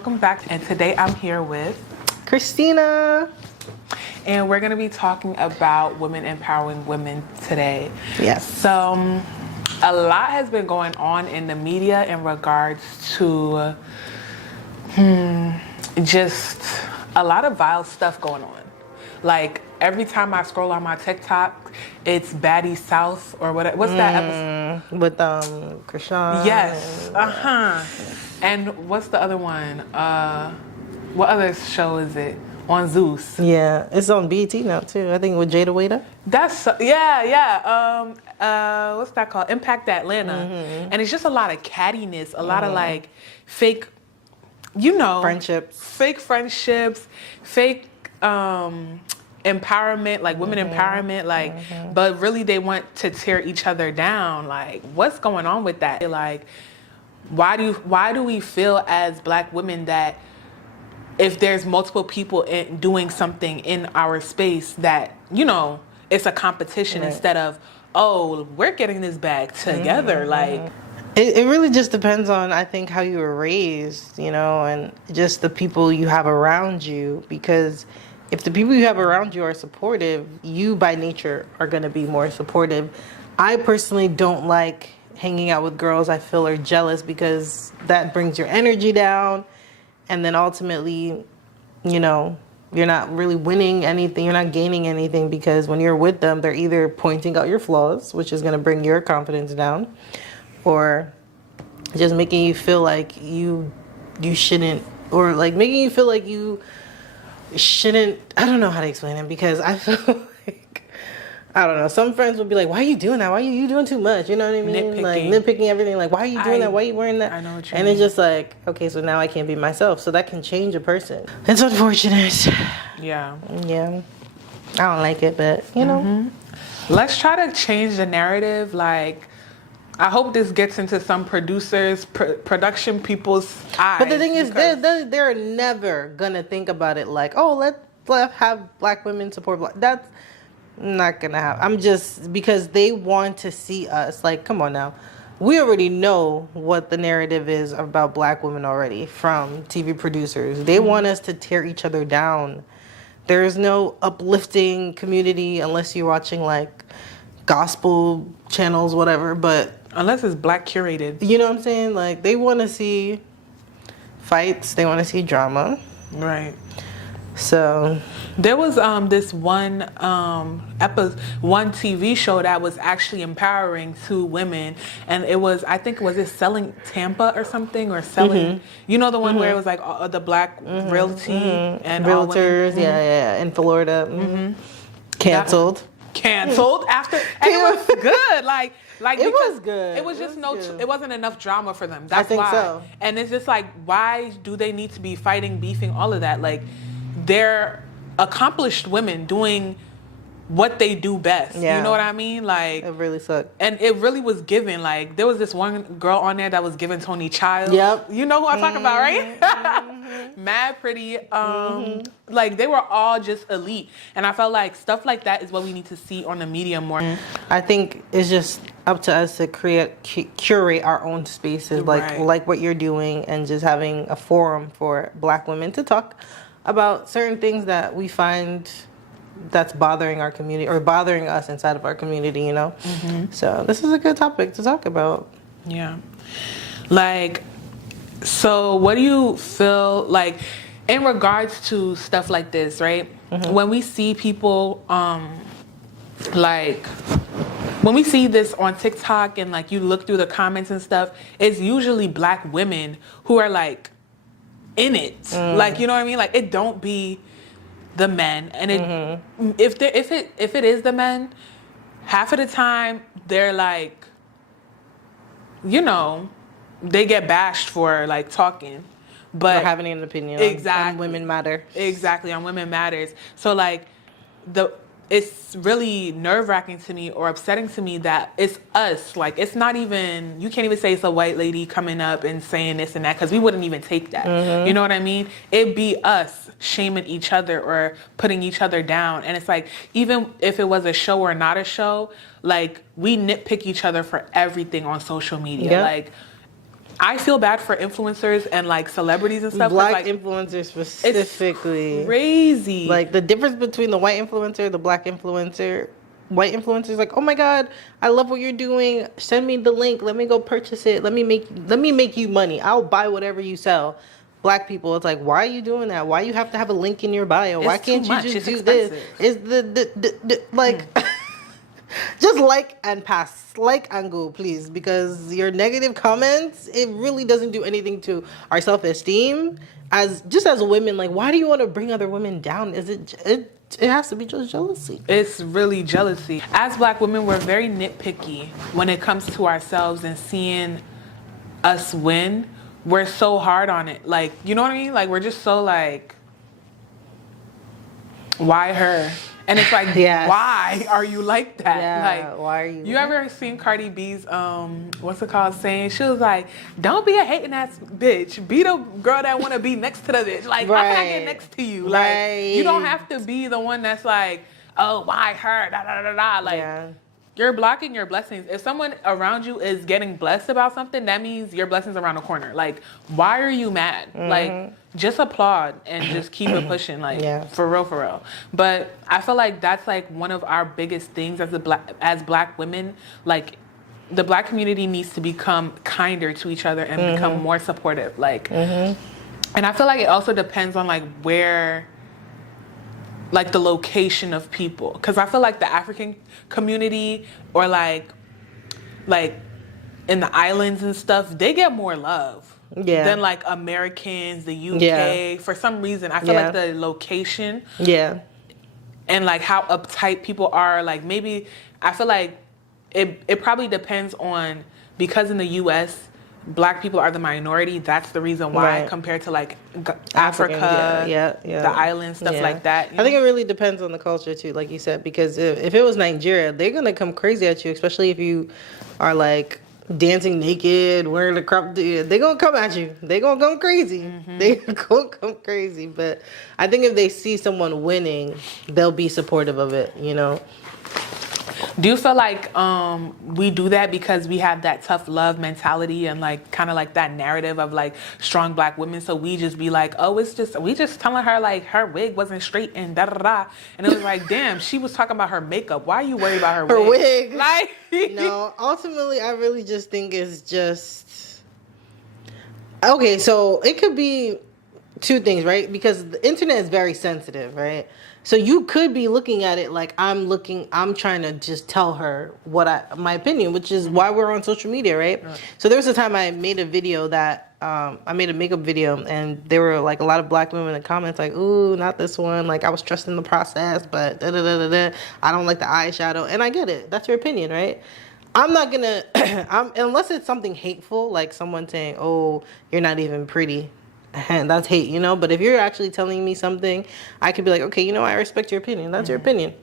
welcome back. And today I'm here with Christina. And we're going to be talking about women empowering women today. Yes. So a lot has been going on in the media in regards to just a lot of vile stuff going on. Like every time I scroll on my TikTok, it's Baddie South or what? What's that episode? With Christina. Yes. And what's the other one? What other show is it? On Zeus. Yeah, it's on BET now too. I think with Jada Waiter. That's what's that called? Impact Atlanta. And it's just a lot of cattiness, a lot of like fake, friendships, fake empowerment, like women empowerment, like, but really they want to tear each other down. Like, what's going on with that? Like, why do we feel as Black women that if there's multiple people doing something in our space that, it's a competition instead of, oh, we're getting this bag together. Like, it really just depends on, I think, how you were raised, and just the people you have around you. Because if the people you have around you are supportive, you by nature are going to be more supportive. I personally don't like hanging out with girls I feel are jealous, because that brings your energy down. And then ultimately, you're not really winning anything. You're not gaining anything, because when you're with them, they're either pointing out your flaws, which is going to bring your confidence down, or just making you feel like you shouldn't, or like making you feel like you shouldn't. I don't know how to explain it, because I feel like, I don't know. Some friends will be like, "Why are you doing that? Why are you doing too much?" You know what I mean? Nitpicking. Like nitpicking everything. Like, why are you doing that? Why are you wearing that? I know what you mean. It's just like, okay, so now I can't be myself. So that can change a person. It's unfortunate. yeah. Yeah. I don't like it, but Let's try to change the narrative. Like, I hope this gets into some producers, production people's eyes. But the thing is, they're never gonna think about it like, oh, let's have Black women support Black. That's not gonna happen. I'm just, because they want to see us. Like, come on now. We already know what the narrative is about Black women already from TV producers. They want us to tear each other down. There's no uplifting community unless you're watching like gospel channels, whatever. But unless it's Black curated. You know what I'm saying? Like, they want to see fights. They want to see drama. Right. So there was this one one TV show that was actually empowering two women, and it was, I think, was it Selling Tampa or something, or Selling, the one where it was like the Black realty and realtors, in Florida, canceled after, and it was good, like it was good. It was just it wasn't enough drama for them. I think so. And it's just like, why do they need to be fighting, beefing, all of that? Like, they're accomplished women doing what they do best. Yeah. You know what I mean? Like, it really sucked. And it really was given. Like, there was this one girl on there that was giving Tony Child. Yep. You know who I'm talking about, right? Mad pretty. Like, they were all just elite. And I felt like stuff like that is what we need to see on the media more. I think it's just up to us to curate our own spaces, like what you're doing, and just having a forum for Black women to talk about certain things that we find that's bothering our community, or bothering us inside of our community, So this is a good topic to talk about. Yeah. Like, so what do you feel like in regards to stuff like this, right? When we see people, like, when we see this on TikTok and like you look through the comments and stuff, it's usually Black women who are like in it. Like, you know what I mean? Like, it don't be the men. And it if it is the men, half of the time they're like, they get bashed for like talking, but or having an opinion on women matter. Exactly, on women matters. So like it's really nerve-wracking to me, or upsetting to me, that it's us. Like, it's not even, you can't even say it's a white lady coming up and saying this and that, because we wouldn't even take that. You know what I mean? It'd be us shaming each other or putting each other down. And it's like, even if it was a show or not a show, like, we nitpick each other for everything on social media. Yep. Like, I feel bad for influencers and like celebrities and stuff. Black Like, influencers specifically. it's crazy. Like the difference between the white influencer, the black influencer. White influencers like, oh my god, I love what you're doing. Send me the link. Let me go purchase it. Let me make you money. I'll buy whatever you sell. Black people, it's like, why are you doing that? Why you have to have a link in your bio? Why can't you just do this? Is the like just like and pass, like and go, please, because your negative comments, it really doesn't do anything to our self-esteem as women. Like, why do you want to bring other women down? Is it has to be just jealousy. It's really jealousy. As Black women, we're very nitpicky when it comes to ourselves and seeing us win. We're so hard on it. Like, you know what I mean? Like, we're just so like, why her? And it's like, yes. Why are you like that? Yeah, like, why are you? You ever seen Cardi B's, what's it called, saying? She was like, don't be a hating ass bitch. Be the girl that want to be next to the bitch. Like, how can I get next to you? Like, you don't have to be the one that's like, oh, why her? Da, da, da, da. Like, you're blocking your blessings. If someone around you is getting blessed about something, that means your blessing's around the corner. Like, why are you mad? Like, just applaud and just keep it pushing. Like, for real. But I feel like that's like one of our biggest things as black women. Like, the black community needs to become kinder to each other and become more supportive. Like, and I feel like it also depends on like where, like the location of people, because I feel like the African community or like in the islands and stuff, they get more love than like Americans, the UK. For some reason, I feel like the location and like how uptight people are, like maybe I feel like it probably depends on, because in the US Black people are the minority. That's the reason why, compared to like Africa, the islands, stuff like that. I think it really depends on the culture too, like you said, because if it was Nigeria, they're gonna come crazy at you, especially if you are like dancing naked, wearing the crop. They're gonna come at you. They're gonna go crazy. They're gonna come crazy. But I think if they see someone winning, they'll be supportive of it. You know. Do you feel like we do that because we have that tough love mentality and like kind of like that narrative of like strong Black women? So we just be like, oh, we just telling her like her wig wasn't straight and da da da. And it was like, damn, she was talking about her makeup. Why are you worried about her wig? Like, no, ultimately, I really just think it's just okay. So it could be two things, right? Because the internet is very sensitive, right? So you could be looking at it like I'm trying to just tell her my opinion, which is why we're on social media, right? So there was a time I made a video that, I made a makeup video, and there were like a lot of Black women in the comments like, ooh, not this one. Like, I was trusting the process, but da da da da da. I don't like the eyeshadow. And I get it. That's your opinion, right? I'm not gonna, unless it's something hateful, like someone saying, oh, you're not even pretty. And that's hate, you know. But if you're actually telling me something, I could be like, okay, you know, I respect your opinion. That's your opinion.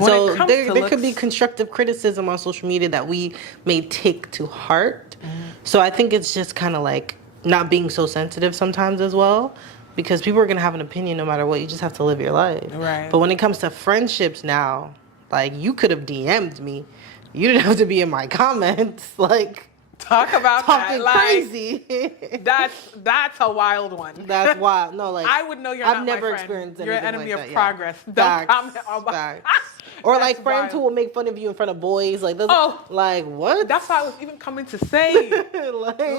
So there could be constructive criticism on social media that we may take to heart. So I think it's just kind of like not being so sensitive sometimes as well, because people are gonna have an opinion no matter what. You just have to live your life. Right. But when it comes to friendships now, like, you could have DM'd me. You didn't have to be in my comments. Like, talk about talking that. Like, crazy. That's a wild one. That's wild. No, like, I would know you're I've not never my friend. experienced You're an anything enemy like of that, progress. Yeah. Don't comment on my. Or like friends who will make fun of you in front of boys. Like, like what? That's what I was even coming to say.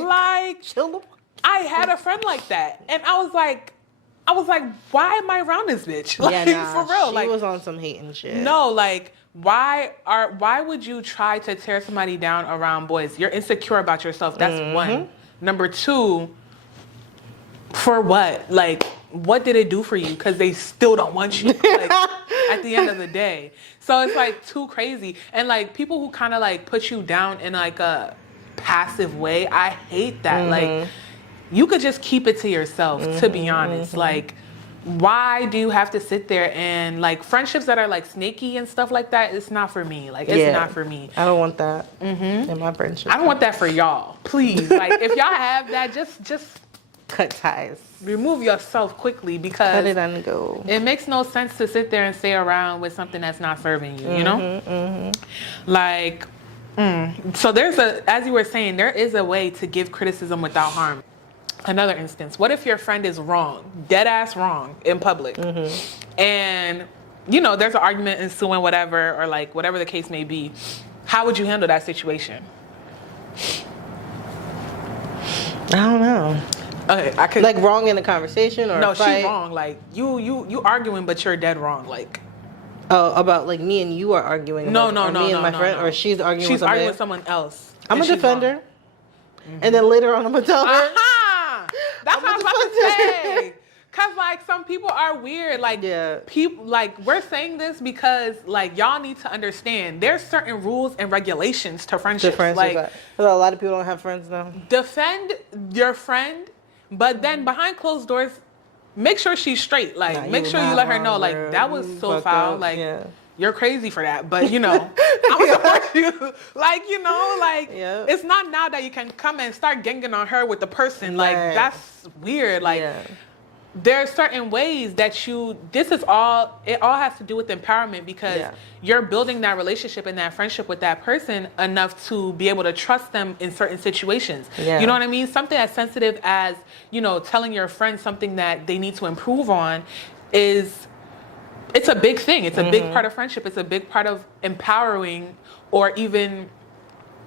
like chill. I had a friend like that, and I was like, why am I around this bitch? Like, for real. She was on some hating shit. No, like, why would you try to tear somebody down around boys? You're insecure about yourself. That's one. Number two, for what? Like, what did it do for you? Because they still don't want you. Like, at the end of the day. So it's like too crazy. And like people who kind of like put you down in like a passive way, I hate that. Like, you could just keep it to yourself, to be honest. Like, why do you have to sit there and like friendships that are like snaky and stuff like that? It's not for me. Like, it's not for me. I don't want that in my friendship. I don't want that for y'all. Please. Like, if y'all have that, just cut ties. Remove yourself quickly, because cut it and go. It makes no sense to sit there and stay around with something that's not serving you, you know? Like, So as you were saying, there is a way to give criticism without harm. Another instance, what if your friend is wrong, dead ass wrong in public, and there's an argument ensuing, whatever, or like whatever the case may be? How would you handle that situation? I don't know. Okay, I could like wrong in a conversation or no, a fight? she's wrong. Like you arguing, but you're dead wrong. Like about like me and you are arguing. No, about, no, or me no, and my no, friend, no. or she's arguing. She's with somebody arguing else. with someone else. I'm and a she's defender, wrong. and then later on I'm gonna tell her. Aha! That's I'm what I was a about to defender. say. Cause like some people are weird. Like Yeah. people like we're saying this because like y'all need to understand there's certain rules and regulations to friendships. Like a lot of people don't have friends now. defend your friend, but then behind closed doors, make sure she's straight. Like Nah, make you sure you not let her wrong, know like bro. that was You so fucked foul. up. Like Yeah. you're crazy for that. But I'm gonna support you. Like like Yeah. it's not now that you can come and start ganging on her with the person. Like Right. that's weird. Like Yeah. there are certain ways that it all has to do with empowerment because Yeah. you're building that relationship and that friendship with that person enough to be able to trust them in certain situations. Yeah. You know what I mean? Something as sensitive as, telling your friend something that they need to improve on it's a big thing. It's a big part of friendship. It's a big part of empowering or even,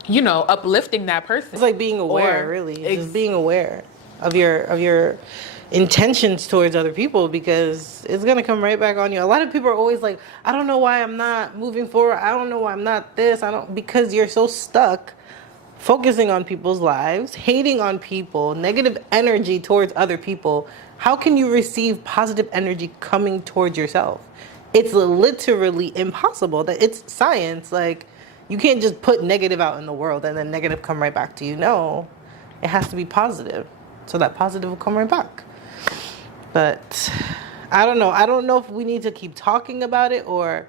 uplifting that person. It's like being aware, really. It's just being aware of your intentions towards other people, because it's gonna come right back on you. A lot of people are always like, I don't know why I'm not moving forward. I don't know why I'm not this. Because you're so stuck focusing on people's lives, hating on people, negative energy towards other people. How can you receive positive energy coming towards yourself? It's literally impossible. That it's science. Like, you can't just put negative out in the world and then negative come right back to you. No, it has to be positive, so that positive will come right back. But I don't know. I don't know if we need to keep talking about it, or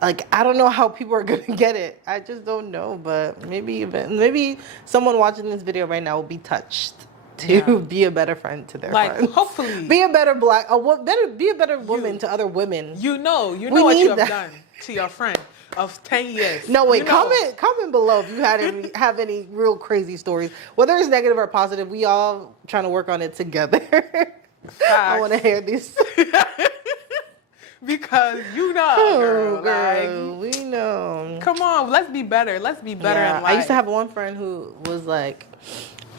like, I don't know how people are gonna get it. I just don't know. But maybe someone watching this video right now will be touched to be a better friend to their friends. Hopefully Be a better be a better woman to other women. You know We what need you have that. done to your friend of 10 years. No, wait, You know. comment below if you have any real crazy stories. Whether it's negative or positive, we all trying to work on it together. I want to hear these. Because girl, like, we know. come on, let's be better. Let's be better in life. I used to have one friend who was like,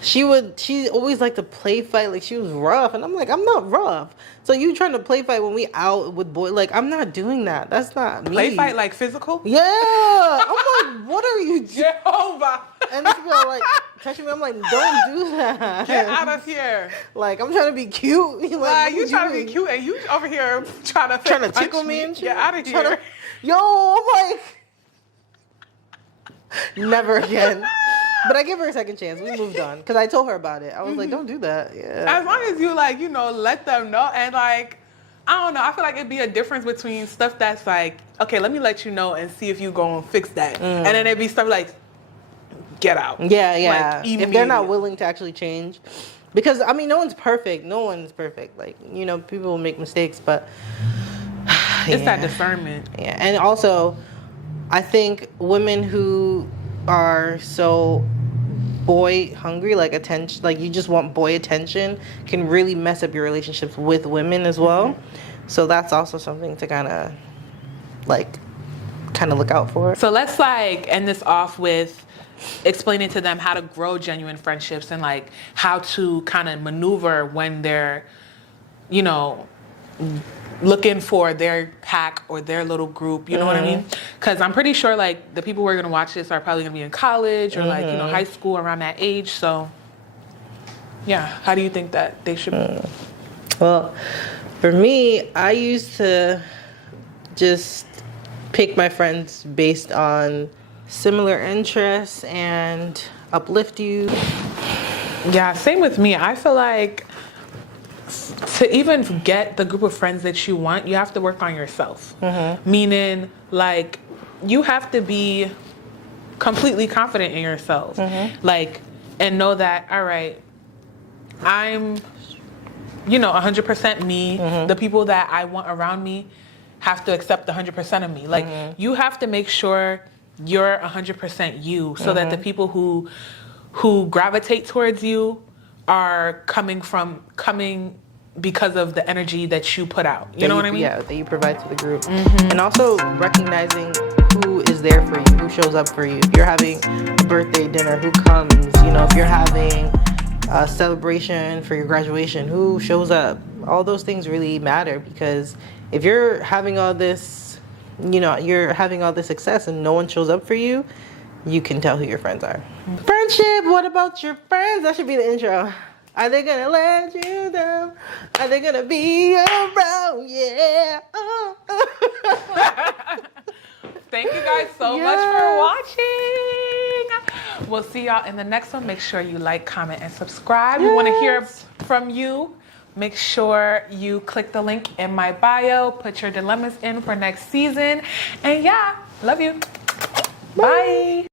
she always liked to play fight, like she was rough, and I'm like, I'm not rough. So you trying to play fight when we out with boys? Like, I'm not doing that. That's not me. Play fight like physical? Yeah. I'm like, what are you doing? Jehovah. And this girl like touching me. I'm like, don't do that. Get out of here. Like, I'm trying to be cute. Like, you trying to be cute and you over here trying to tickle me and shit. Get out of here. I'm like, never again. But I give her a second chance. We moved on because I told her about it. I was like, don't do that. Yeah. As long as you let them know, and like, I don't know. I feel like it'd be a difference between stuff that's like, okay, let me let you know and see if you gonna fix that, and then it'd be stuff like, get out. Yeah. Like, if they're not willing to actually change, because I mean, no one's perfect. Like, people will make mistakes, but it's that discernment. Yeah, and also, I think women who are so boy hungry, like attention, like you just want boy attention, can really mess up your relationships with women as well. So that's also something to kind of look out for. So let's end this off with explaining to them how to grow genuine friendships and like how to kind of maneuver when they're, looking for their pack or their little group, you know what I mean? Because I'm pretty sure like the people who are going to watch this are probably going to be in college or like, high school around that age. So yeah, how do you think that they should be? Well, for me, I used to just pick my friends based on similar interests and uplift you. Yeah, same with me. I feel like to even get the group of friends that you want, you have to work on yourself. Meaning, like, you have to be completely confident in yourself. Like, and know that, all right, I'm, 100% me. The people that I want around me have to accept 100% of me. Like, you have to make sure you're 100% you, so that the people who gravitate towards you are coming because of the energy that you put out. You know what I mean? Yeah, that you provide to the group. And also recognizing who is there for you, who shows up for you. If you're having a birthday dinner, who comes? You know, if you're having a celebration for your graduation, who shows up? All those things really matter, because if you're having all this, you know, you're having all this success and no one shows up for you, you can tell who your friends are. Friendship, what about your friends? That should be the intro. Are they gonna let you down? Are they gonna be around? Yeah. Thank you guys so much for watching. We'll see y'all in the next one. Make sure you like, comment, and subscribe. We want to hear from you. Make sure you click the link in my bio. Put your dilemmas in for next season. And yeah, love you. Bye.